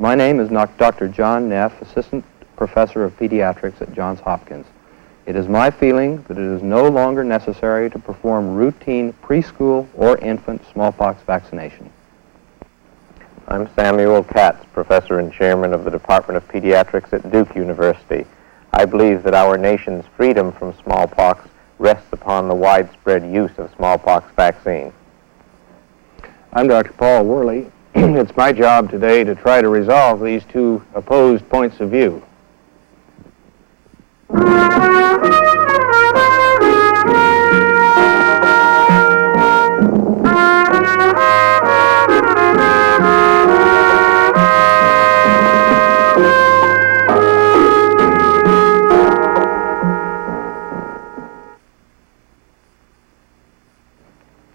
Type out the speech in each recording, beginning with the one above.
My name is Dr. John Neff, Assistant Professor of Pediatrics at Johns Hopkins. It is my feeling that it is no longer necessary to perform routine preschool or infant smallpox vaccination. I'm Samuel Katz, Professor and Chairman of the Department of Pediatrics at Duke University. I believe that our nation's freedom from smallpox rests upon the widespread use of smallpox vaccine. I'm Dr. Paul Wehrle. It's my job today to try to resolve these two opposed points of view.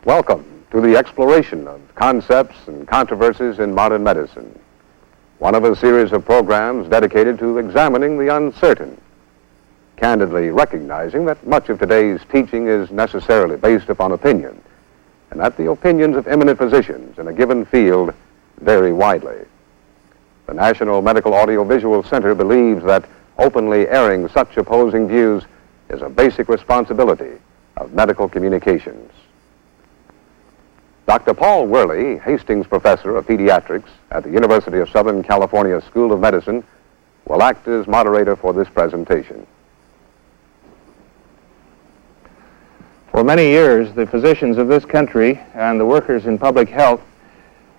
Welcome to the exploration of concepts and controversies in modern medicine, one of a series of programs dedicated to examining the uncertain, candidly recognizing that much of today's teaching is necessarily based upon opinion, and that the opinions of eminent physicians in a given field vary widely. The National Medical Audiovisual Center believes that openly airing such opposing views is a basic responsibility of medical communications. Dr. Paul Wehrle, Hastings Professor of Pediatrics at the University of Southern California School of Medicine, will act as moderator for this presentation. For many years, the physicians of this country and the workers in public health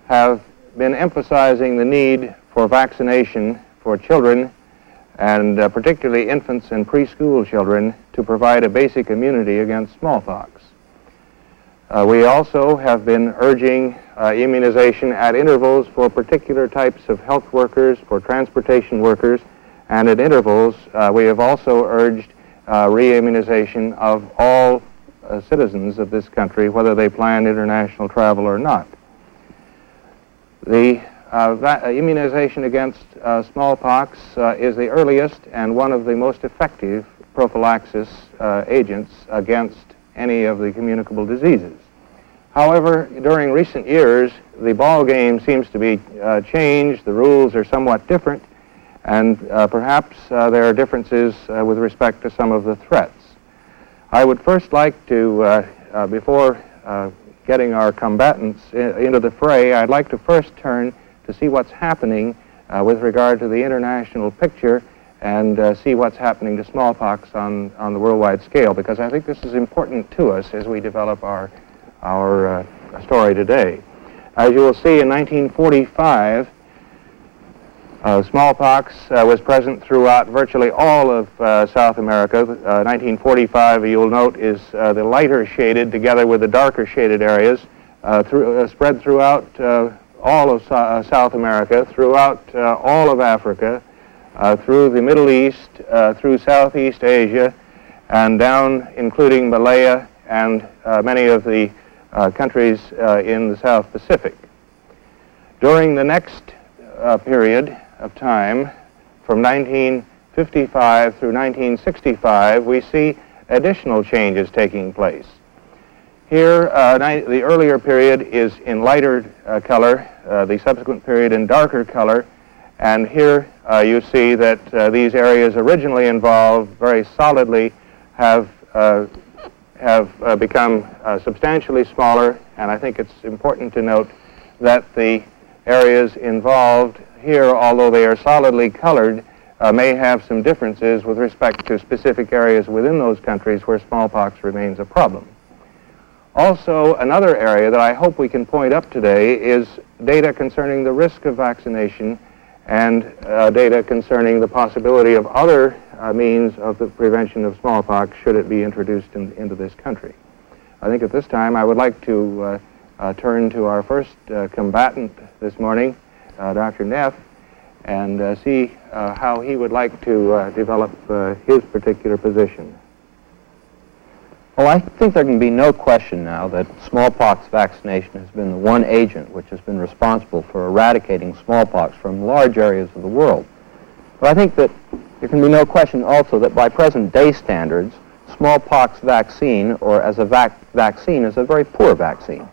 have been emphasizing the need for vaccination for children, and particularly infants and preschool children, to provide a basic immunity against smallpox. We also have been urging immunization at intervals for particular types of health workers, for transportation workers, and at intervals we have also urged re-immunization of all citizens of this country, whether they plan international travel or not. The immunization against smallpox is the earliest and one of the most effective prophylaxis agents against any of the communicable diseases. However, during recent years, the ball game seems to be changed. The rules are somewhat different, and perhaps there are differences with respect to some of the threats. I would first like to, before getting our combatants into the fray, I'd like to first turn to see what's happening with regard to the international picture and see what's happening to smallpox on the worldwide scale, because I think this is important to us as we develop our story today. As you will see, in 1945, smallpox was present throughout virtually all of South America. 1945, you'll note, is the lighter shaded together with the darker shaded areas, spread throughout all of South America, throughout all of Africa, through the Middle East, through Southeast Asia, and down including Malaya and many of the countries in the South Pacific. During the next period of time, from 1955 through 1965, we see additional changes taking place. Here, the earlier period is in lighter color, the subsequent period in darker color, and here you see that these areas originally involved very solidly have become substantially smaller, and I think it's important to note that the areas involved here, although they are solidly colored, may have some differences with respect to specific areas within those countries where smallpox remains a problem. Also, another area that I hope we can point up today is data concerning the risk of vaccination and data concerning the possibility of other means of the prevention of smallpox should it be introduced into this country. I think at this time I would like to turn to our first combatant this morning, Dr. Neff, and see how he would like to develop his particular position. Well, I think there can be no question now that smallpox vaccination has been the one agent which has been responsible for eradicating smallpox from large areas of the world. But I think that there can be no question also that by present day standards, smallpox vaccine, or as a vaccine, is a very poor vaccine.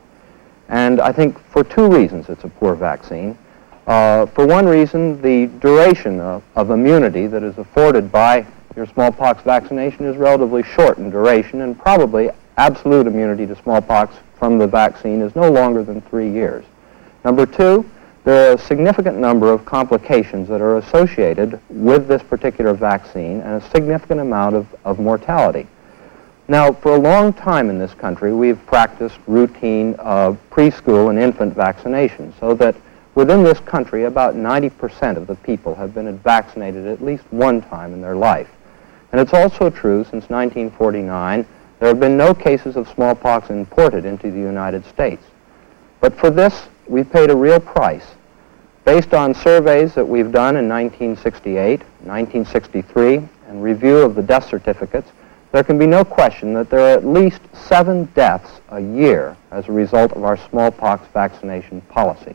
And I think for two reasons it's a poor vaccine. For one reason, the duration of immunity that is afforded by your smallpox vaccination is relatively short in duration, and probably absolute immunity to smallpox from the vaccine is no longer than 3 years. Number two, there are a significant number of complications that are associated with this particular vaccine and a significant amount of mortality. Now, for a long time in this country, we've practiced routine preschool and infant vaccination, so that within this country, about 90% of the people have been vaccinated at least one time in their life. And it's also true, since 1949, there have been no cases of smallpox imported into the United States. But for this, we've paid a real price. Based on surveys that we've done in 1968, 1963, and review of the death certificates, there can be no question that there are at least 7 deaths a year as a result of our smallpox vaccination policy.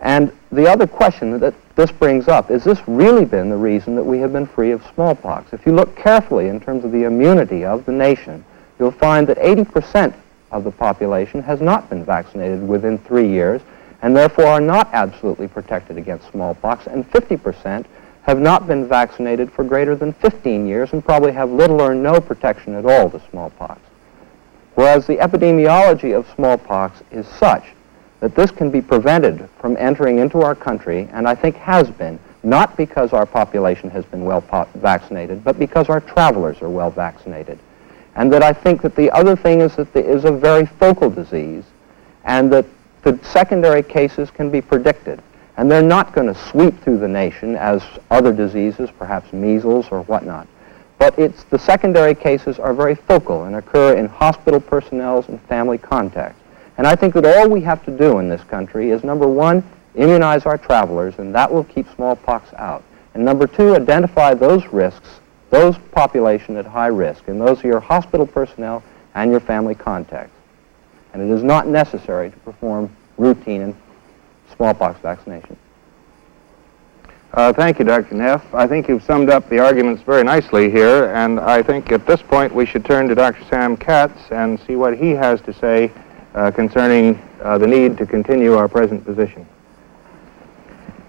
And the other question that this brings up, is this really been the reason that we have been free of smallpox? If you look carefully in terms of the immunity of the nation, you'll find that 80% of the population has not been vaccinated within 3 years, and therefore are not absolutely protected against smallpox, and 50% have not been vaccinated for greater than 15 years and probably have little or no protection at all to smallpox. Whereas the epidemiology of smallpox is such that this can be prevented from entering into our country, and I think has been, not because our population has been well vaccinated, but because our travelers are well vaccinated. And that I think that the other thing is that it is a very focal disease, and that the secondary cases can be predicted. And they're not going to sweep through the nation as other diseases, perhaps measles or whatnot. But the secondary cases are very focal and occur in hospital personnel and family contacts. And I think that all we have to do in this country is, number one, immunize our travelers, and that will keep smallpox out. And number two, identify those risks, those population at high risk, and those are your hospital personnel and your family contacts. And it is not necessary to perform routine and smallpox vaccination. Thank you, Dr. Neff. I think you've summed up the arguments very nicely here, and I think at this point we should turn to Dr. Sam Katz and see what he has to say concerning the need to continue our present position.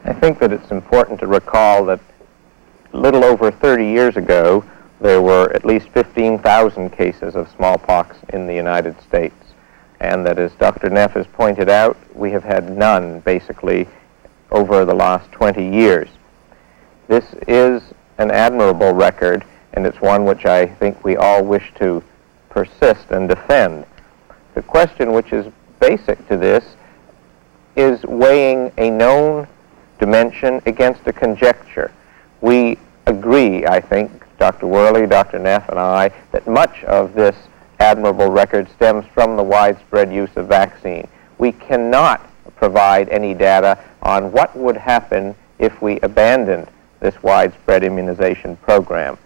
I think that it's important to recall that a little over 30 years ago, there were at least 15,000 cases of smallpox in the United States, and that, as Dr. Neff has pointed out, we have had none, basically, over the last 20 years. This is an admirable record, and it's one which I think we all wish to persist and defend. The question which is basic to this is weighing a known dimension against a conjecture. We agree, I think, Dr. Wehrle, Dr. Neff, and I, that much of this admirable record stems from the widespread use of vaccine. We cannot provide any data on what would happen if we abandoned this widespread immunization program.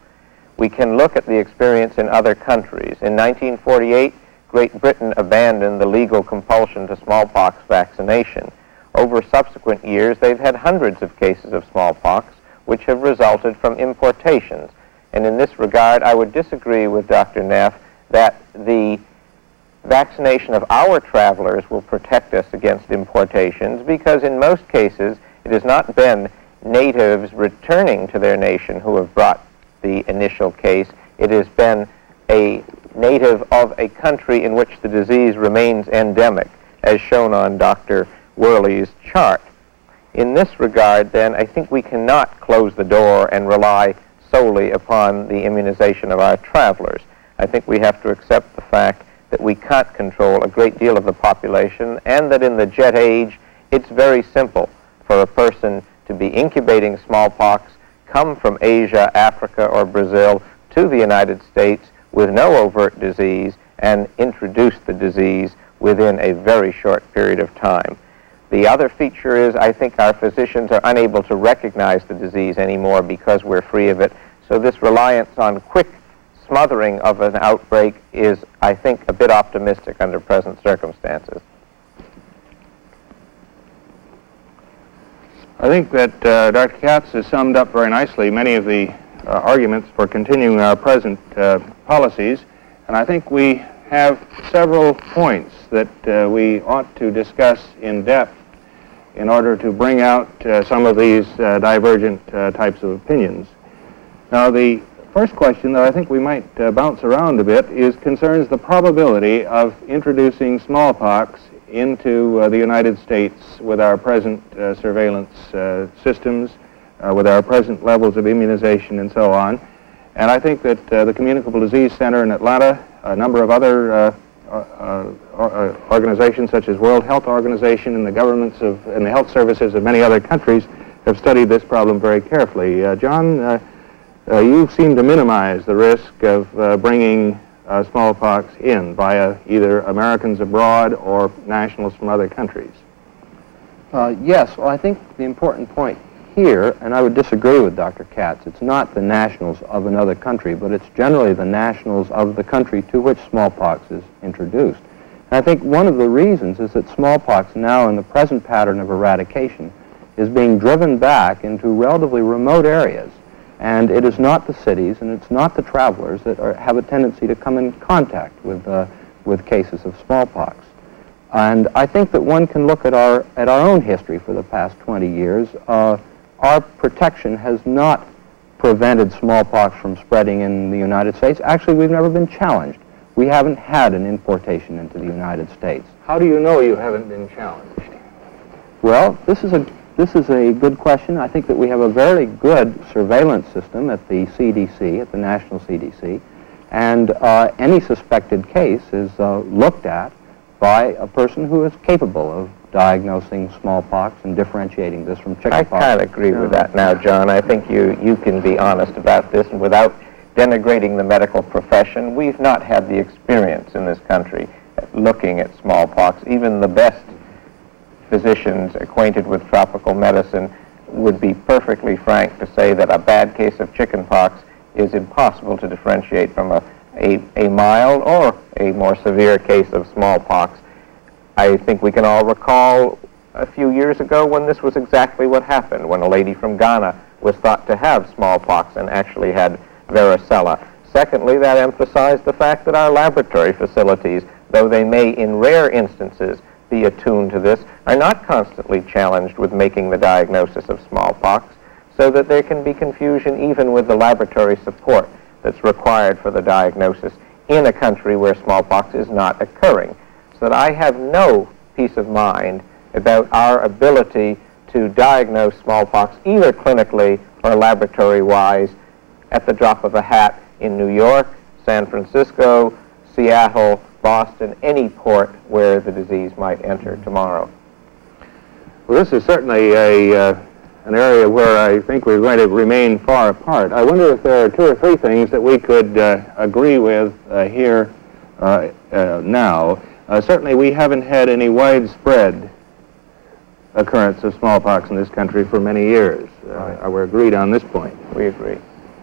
We can look at the experience in other countries. In 1948, Great Britain abandoned the legal compulsion to smallpox vaccination. Over subsequent years, they've had hundreds of cases of smallpox, which have resulted from importations. And in this regard, I would disagree with Dr. Neff that the vaccination of our travelers will protect us against importations, because in most cases, it has not been natives returning to their nation who have brought the initial case. It has been a native of a country in which the disease remains endemic, as shown on Dr. Wehrle's chart. In this regard, then, I think we cannot close the door and rely solely upon the immunization of our travelers. I think we have to accept the fact that we can't control a great deal of the population, and that in the jet age, it's very simple for a person to be incubating smallpox, come from Asia, Africa, or Brazil to the United States with no overt disease, and introduce the disease within a very short period of time. The other feature is, I think our physicians are unable to recognize the disease anymore because we're free of it. So this reliance on quick smothering of an outbreak is, I think, a bit optimistic under present circumstances. I think that Dr. Katz has summed up very nicely many of the arguments for continuing our present policies, and I think we have several points that we ought to discuss in depth. in order to bring out some of these divergent types of opinions. Now, the first question that I think we might bounce around a bit concerns the probability of introducing smallpox into the United States with our present surveillance systems, with our present levels of immunization and so on. And I think that the Communicable Disease Center in Atlanta, a number of other organizations such as World Health Organization and the governments and the health services of many other countries have studied this problem very carefully. John, you seem to minimize the risk of bringing smallpox in via either Americans abroad or nationals from other countries. Yes, well, I think the important point here, and I would disagree with Dr. Katz, it's not the nationals of another country, but it's generally the nationals of the country to which smallpox is introduced. And I think one of the reasons is that smallpox now in the present pattern of eradication is being driven back into relatively remote areas. And it is not the cities and it's not the travelers that have a tendency to come in contact with cases of smallpox. And I think that one can look at our own history for the past 20 years. Our protection has not prevented smallpox from spreading in the United States. Actually, we've never been challenged. We haven't had an importation into the United States. How do you know you haven't been challenged? Well, this is a good question. I think that we have a very good surveillance system at the CDC, at the National CDC, and any suspected case is looked at by a person who is capable of diagnosing smallpox and differentiating this from chickenpox. I kind of agree with that now, John. I think you can be honest about this, and without denigrating the medical profession, we've not had the experience in this country at looking at smallpox. Even the best physicians acquainted with tropical medicine would be perfectly frank to say that a bad case of chickenpox is impossible to differentiate from a mild or a more severe case of smallpox. I think we can all recall a few years ago when this was exactly what happened, when a lady from Ghana was thought to have smallpox and actually had varicella. Secondly, that emphasized the fact that our laboratory facilities, though they may in rare instances be attuned to this, are not constantly challenged with making the diagnosis of smallpox, so that there can be confusion even with the laboratory support that's required for the diagnosis in a country where smallpox is not occurring. So that I have no peace of mind about our ability to diagnose smallpox either clinically or laboratory-wise at the drop of a hat in New York, San Francisco, Seattle, Boston, any port where the disease might enter tomorrow. Well, this is certainly an area where I think we're going to remain far apart. I wonder if there are two or three things that we could agree with here now. Certainly we haven't had any widespread occurrence of smallpox in this country for many years. We're agreed on this point. We agree.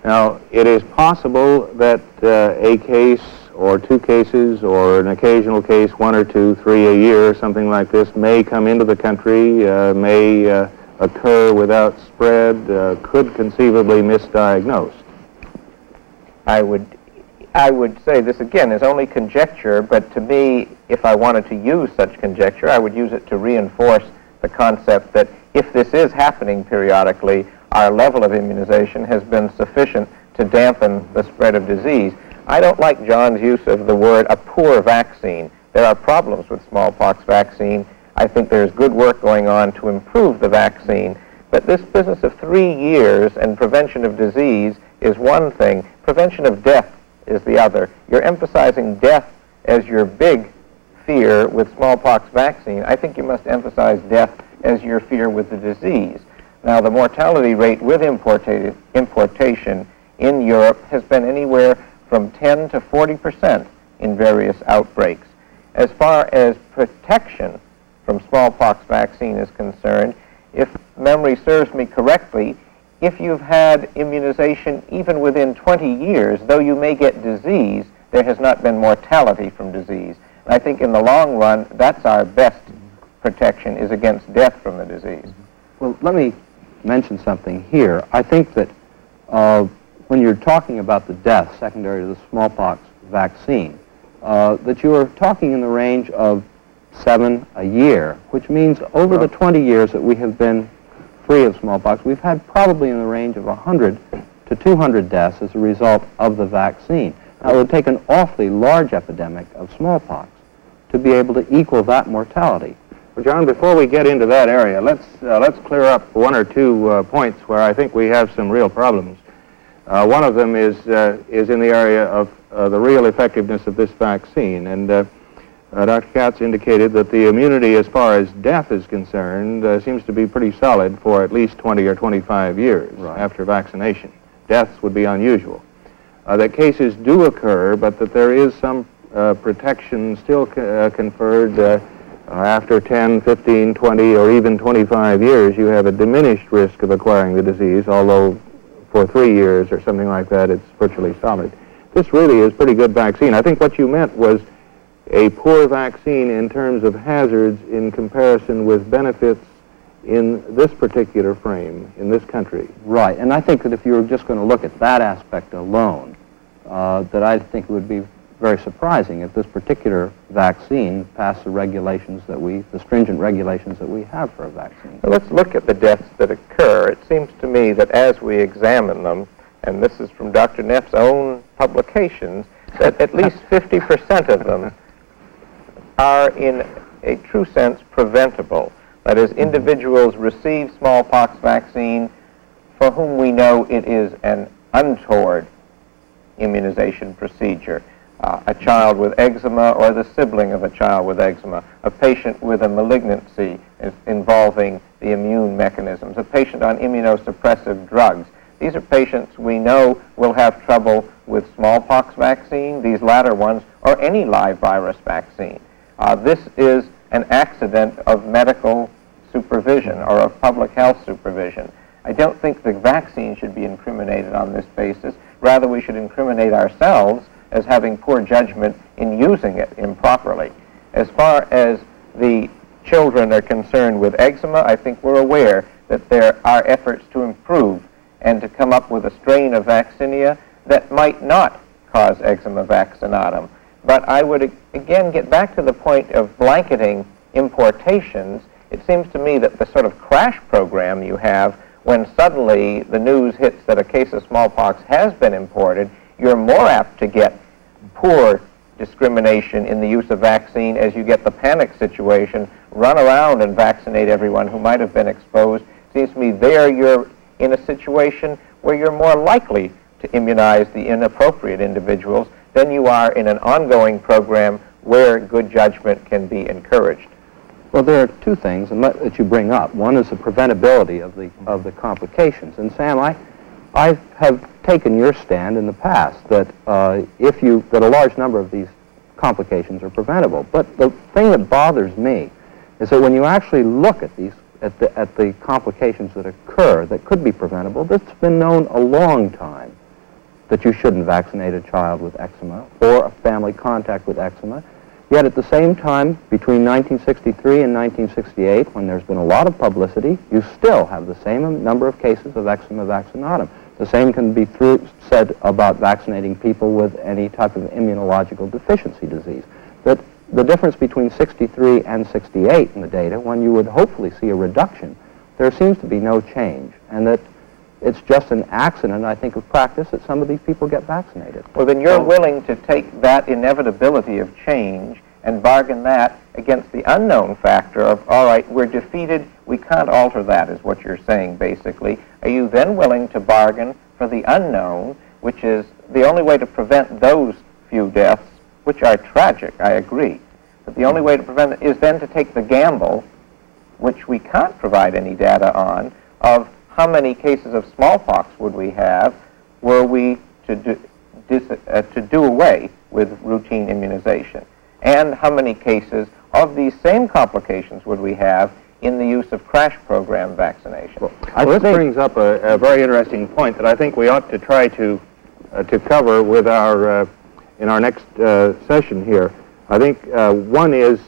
Now, it is possible that a case or two cases or an occasional case, one or two, three a year, something like this, may come into the country, may occur without spread, could conceivably misdiagnosed. I would say this again is only conjecture, but to me, if I wanted to use such conjecture, I would use it to reinforce the concept that if this is happening periodically, our level of immunization has been sufficient to dampen the spread of disease. I don't like John's use of the word a poor vaccine. There are problems with smallpox vaccine. I think there's good work going on to improve the vaccine. But this business of 3 years and prevention of disease is one thing. Prevention of death is the other. You're emphasizing death as your big fear with smallpox vaccine. I think you must emphasize death as your fear with the disease. Now, the mortality rate with importation in Europe has been anywhere from 10 to 40% in various outbreaks. As far as protection from smallpox vaccine is concerned, if memory serves me correctly, if you've had immunization even within 20 years, though you may get disease, there has not been mortality from disease. And I think in the long run, that's our best protection, is against death from the disease. Well, let me mention something here. I think that when you're talking about the death secondary to the smallpox vaccine, that you are talking in the range of 7 a year, which means over the 20 years that we have been free of smallpox, we've had probably in the range of 100 to 200 deaths as a result of the vaccine. Now, it would take an awfully large epidemic of smallpox to be able to equal that mortality. Well, John, before we get into that area, let's clear up one or two points where I think we have some real problems. One of them is in the area of the real effectiveness of this vaccine. And Dr. Katz indicated that the immunity as far as death is concerned seems to be pretty solid for at least 20 or 25 years after vaccination. Deaths would be unusual. That cases do occur, but that there is some protection still conferred after 10, 15, 20, or even 25 years. You have a diminished risk of acquiring the disease, although for 3 years or something like that, it's virtually solid. This really is pretty good vaccine. I think what you meant was a poor vaccine in terms of hazards in comparison with benefits in this particular frame, in this country. Right, and I think that if you were just going to look at that aspect alone, that I think it would be very surprising if this particular vaccine passed the regulations that the stringent regulations that we have for a vaccine. Well, let's look at the deaths that occur. It seems to me that as we examine them, and this is from Dr. Neff's own publications, that at least 50% of them are in a true sense preventable. That is, individuals receive smallpox vaccine for whom we know it is an untoward immunization procedure. A child with eczema or the sibling of a child with eczema, a patient with a malignancy involving the immune mechanisms, a patient on immunosuppressive drugs. These are patients we know will have trouble with smallpox vaccine, these latter ones, or any live virus vaccine. This is an accident of medical supervision or of public health supervision. I don't think the vaccine should be incriminated on this basis. Rather, we should incriminate ourselves as having poor judgment in using it improperly. As far as the children are concerned with eczema, I think we're aware that there are efforts to improve and to come up with a strain of vaccinia that might not cause eczema vaccinatum. But I would again get back to the point of blanketing importations. It seems to me that the sort of crash program you have when suddenly the news hits that a case of smallpox has been imported, you're more apt to get poor discrimination in the use of vaccine as you get the panic situation, run around and vaccinate everyone who might have been exposed. Seems to me there you're in a situation where you're more likely to immunize the inappropriate individuals than you are in an ongoing program where good judgment can be encouraged. Well, there are two things that you bring up. One is the preventability of the complications. And Sam, I have taken your stand in the past that that a large number of these complications are preventable. But the thing that bothers me is that when you actually look at these at the complications that occur that could be preventable, this has been known a long time that you shouldn't vaccinate a child with eczema or a family contact with eczema. Yet at the same time, between 1963 and 1968, when there's been a lot of publicity, you still have the same number of cases of eczema vaccinatum. The same can be said about vaccinating people with any type of immunological deficiency disease. That the difference between 63 and 68 in the data, when you would hopefully see a reduction, there seems to be no change, and that it's just an accident, I think, of practice that some of these people get vaccinated. Well, then you're willing to take that inevitability of change and bargain that against the unknown factor of, all right, we're defeated, we can't alter that, is what you're saying, basically. Are you then willing to bargain for the unknown, which is the only way to prevent those few deaths, which are tragic, I agree, but the only way to prevent it is then to take the gamble, which we can't provide any data on, of how many cases of smallpox would we have were we to do away with routine immunization? And how many cases of these same complications would we have in the use of crash program vaccination? Well, this brings up a very interesting point that I think we ought to try to cover with in our next session here. I think one is,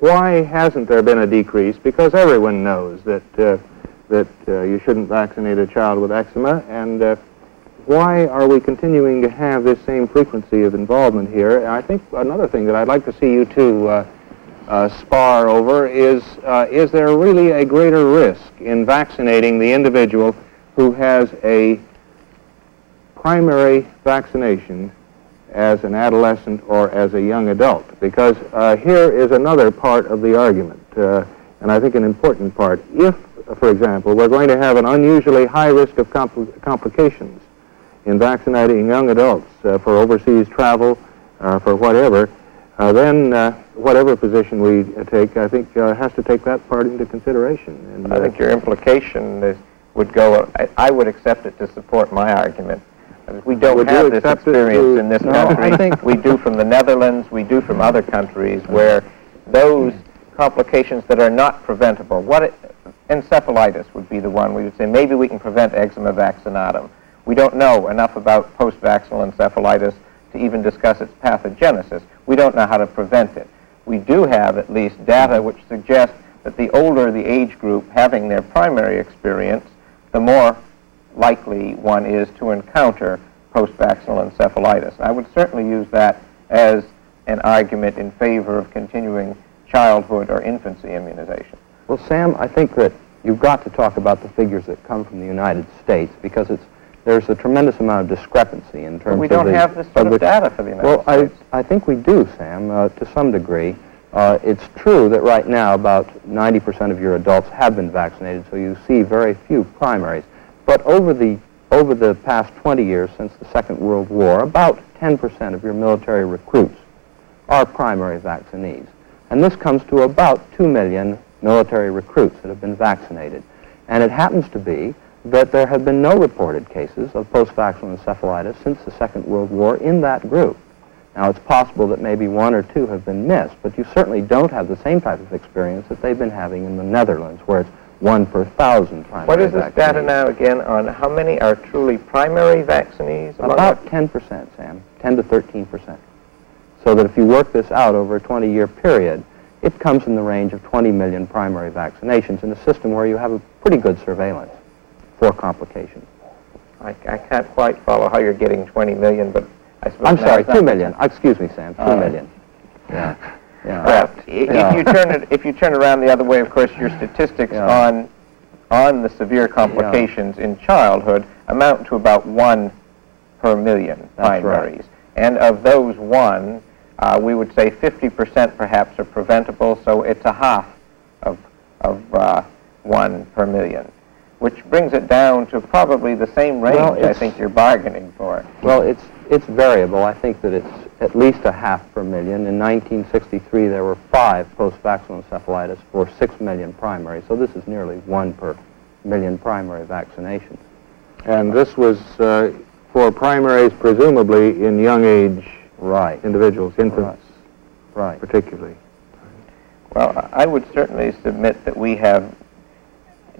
why hasn't there been a decrease? Because everyone knows that you shouldn't vaccinate a child with eczema, and why are we continuing to have this same frequency of involvement here? And I think another thing that I'd like to see you two spar over is there really a greater risk in vaccinating the individual who has a primary vaccination as an adolescent or as a young adult? Because here is another part of the argument, and I think an important part. If, for example, we're going to have an unusually high risk of complications in vaccinating young adults for overseas travel, for whatever, then whatever position we take, I think, has to take that part into consideration. And I think your implication would go, I would accept it to support my argument. We don't have this experience in this country. I think we do from the Netherlands, we do from other countries where those complications that are not preventable, encephalitis would be the one we would say, maybe we can prevent eczema vaccinatum. We don't know enough about post-vaccinal encephalitis to even discuss its pathogenesis. We don't know how to prevent it. We do have at least data which suggests that the older the age group having their primary experience, the more likely one is to encounter post-vaccinal encephalitis. I would certainly use that as an argument in favor of continuing childhood or infancy immunization. Well, Sam, I think that you've got to talk about the figures that come from the United States, because there's a tremendous amount of discrepancy in terms of we don't have this sort of data for the United States. Well, I think we do, Sam, to some degree. It's true that right now about 90% of your adults have been vaccinated, so you see very few primaries. But over the past 20 years, since the Second World War, about 10% of your military recruits are primary vaccinees. And this comes to about 2 million military recruits that have been vaccinated. And it happens to be that there have been no reported cases of post-vaccinal encephalitis since the Second World War in that group. Now, it's possible that maybe 1 or 2 have been missed, but you certainly don't have the same type of experience that they've been having in the Netherlands, where it's 1 per 1,000 primary What is this vaccinees. data now again on how many are truly primary vaccinees? About 10%, Sam, 10 to 13%. So that if you work this out over a 20-year period, it comes in the range of 20 million primary vaccinations in a system where you have a pretty good surveillance for complications. I can't quite follow how you're getting 20 million, but I suppose... I'm sorry, 2 million. Excuse me, Sam, 2 million. Yeah. Yeah. Well, if you turn around the other way, of course, your statistics on the severe complications in childhood amount to about 1 per million primaries. Right. And of those 1, we would say 50% perhaps are preventable, so it's a half of 1 per million, which brings it down to probably the same range I think you're bargaining for. Well, it's variable. I think that it's at least a half per million. In 1963, there were 5 post-vaccinal encephalitis for 6 million primaries, so this is nearly 1 per million primary vaccinations. And this was for primaries presumably in young age individuals, infants particularly. Well, I would certainly submit that we have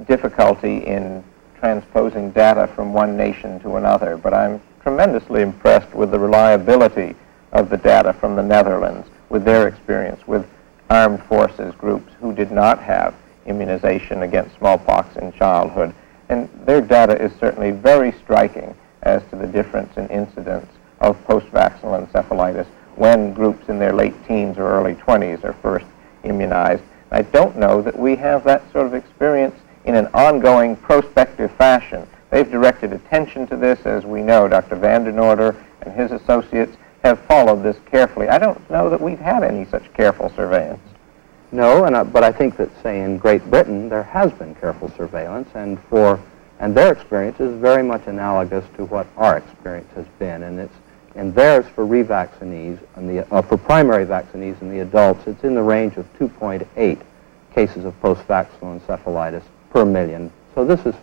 difficulty in transposing data from one nation to another, but I'm tremendously impressed with the reliability of the data from the Netherlands, with their experience with armed forces groups who did not have immunization against smallpox in childhood. And their data is certainly very striking as to the difference in incidence of post-vaccinal encephalitis when groups in their late teens or early 20s are first immunized. I don't know that we have that sort of experience in an ongoing prospective fashion. They've directed attention to this, as we know. Dr. Vandernoorder and his associates have followed this carefully. I don't know that we've had any such careful surveillance. No, but I think that, say, in Great Britain, there has been careful surveillance, and their experience is very much analogous to what our experience has been, and theirs for revaccinees, for primary vaccinees in the adults, it's in the range of 2.8 cases of post-vaccinal encephalitis per million. So this is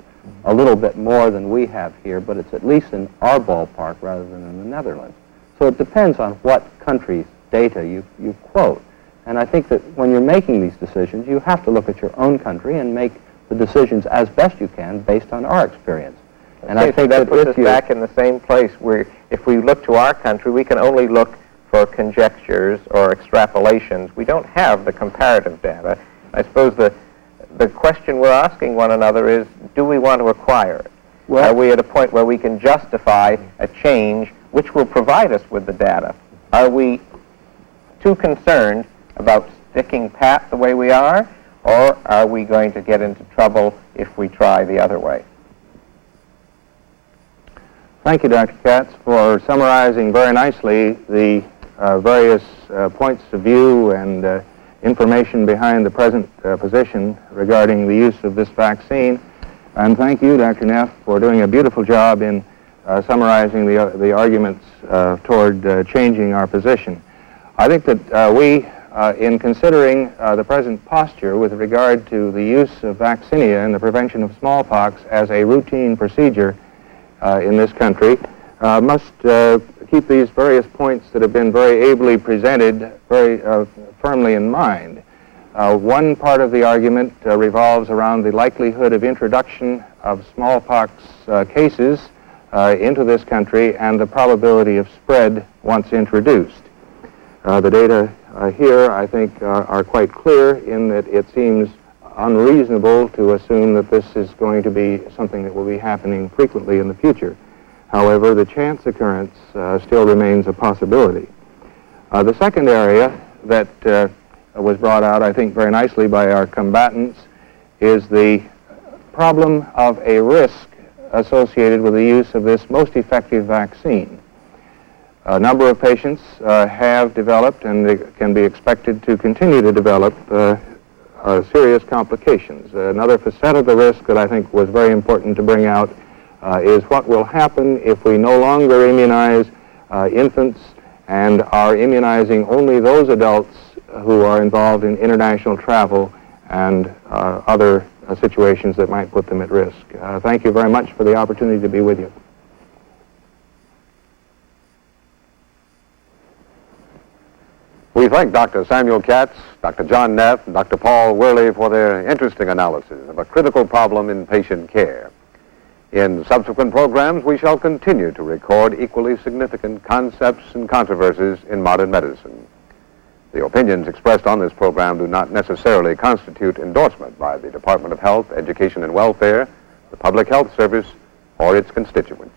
a little bit more than we have here, but it's at least in our ballpark rather than in the Netherlands. So it depends on what country's data you quote. And I think that when you're making these decisions, you have to look at your own country and make the decisions as best you can based on our experience. And I think that puts us back in the same place where if we look to our country, we can only look for conjectures or extrapolations. We don't have the comparative data. I suppose the question we're asking one another is, do we want to acquire it? Well, are we at a point where we can justify a change which will provide us with the data? Are we too concerned about sticking pat the way we are, or are we going to get into trouble if we try the other way? Thank you, Dr. Katz, for summarizing very nicely the various points of view and information behind the present position regarding the use of this vaccine. And thank you, Dr. Neff, for doing a beautiful job in summarizing the arguments toward changing our position. I think that we, in considering the present posture with regard to the use of vaccinia in the prevention of smallpox as a routine procedure in this country, must keep these various points that have been very ably presented very firmly in mind. One part of the argument revolves around the likelihood of introduction of smallpox cases into this country and the probability of spread once introduced. The data here, I think, are quite clear in that it seems unreasonable to assume that this is going to be something that will be happening frequently in the future. However, the chance occurrence still remains a possibility. The second area that was brought out, I think, very nicely by our combatants is the problem of a risk associated with the use of this most effective vaccine. A number of patients have developed, and they can be expected to continue to develop, serious complications. Another facet of the risk that I think was very important to bring out is what will happen if we no longer immunize infants and are immunizing only those adults who are involved in international travel and other situations that might put them at risk. Thank you very much for the opportunity to be with you. We thank Dr. Samuel Katz, Dr. John Neff, and Dr. Paul Wehrle for their interesting analysis of a critical problem in patient care. In subsequent programs, we shall continue to record equally significant concepts and controversies in modern medicine. The opinions expressed on this program do not necessarily constitute endorsement by the Department of Health, Education, and Welfare, the Public Health Service, or its constituents.